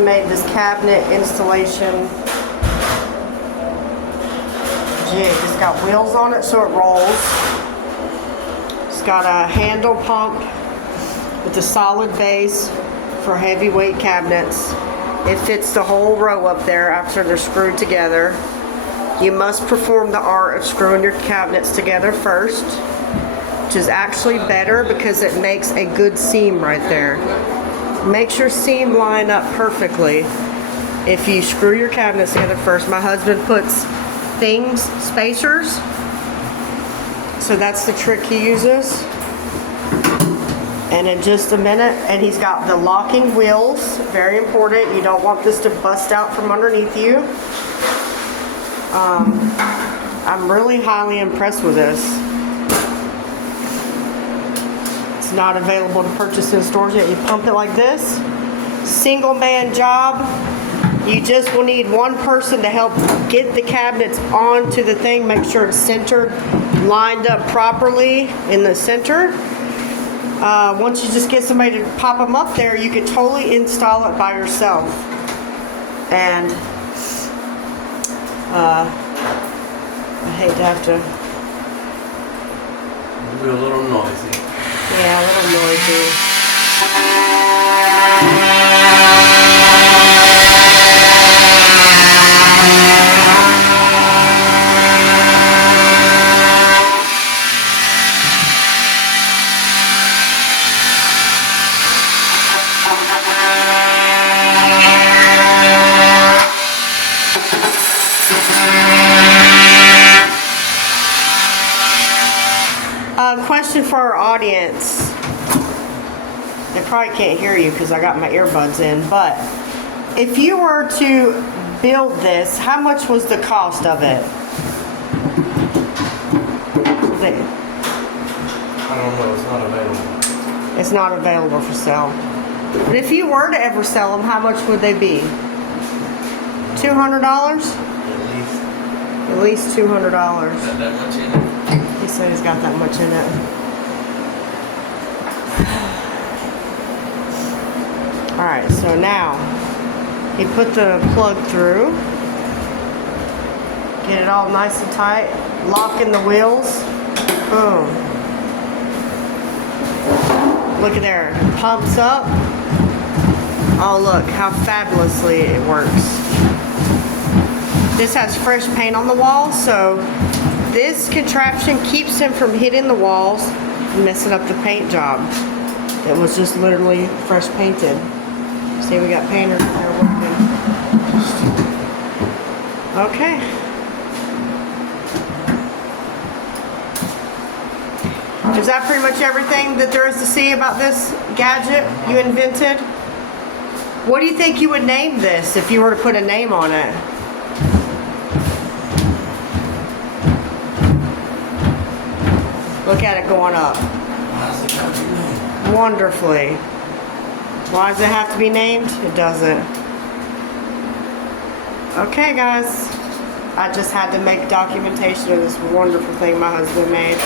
Made this cabinet installation jig. It's got wheels on it so it rolls. It's got a handle pump with a solid base for heavyweight cabinets. It fits the whole row up there after they're screwed together. You must perform the art of screwing your cabinets together first, which is actually better because it makes a good seam right there. Makes your seam line up perfectly if you screw your cabinets together first. My husband puts spacers, so that's the trick he uses. And in just a minute, and he's got the locking wheels, very important. You don't want this to bust out from underneath you. I'm really highly impressed with this. Not available to purchase in stores yet. You pump it like this. Single man job. You just will need one person to help get the cabinets onto the thing. Make sure it's centered, lined up properly in the center. Once you just get somebody to pop them up there, you can totally install it by yourself. And I hate to have to. It'll be a little noisy. Yeah, a little noisy. Question for our audience. They probably can't hear you because I got my earbuds in, but if you were to build this, how much was the cost of it? I don't know, it's not available. It's not available for sale. But if you were to ever sell them, how much would they be? $200? At least $200. Got that much in it? He said he's got that much in it. Alright, so now he put the plug through. Get it all nice and tight. Lock in the wheels. Boom. Look at there. Pumps up. Oh, look how fabulously it works. This has fresh paint on the walls, so this contraption keeps him from hitting the walls and messing up the paint job. It was just literally fresh painted. See, we got painters there working. Okay. Is that pretty much everything that there is to see about this gadget you invented? What do you think you would name this if you were to put a name on it? Look at it going up. Wonderfully. Why does it have to be named? It doesn't. Okay, guys. I just had to make documentation of this wonderful thing my husband made.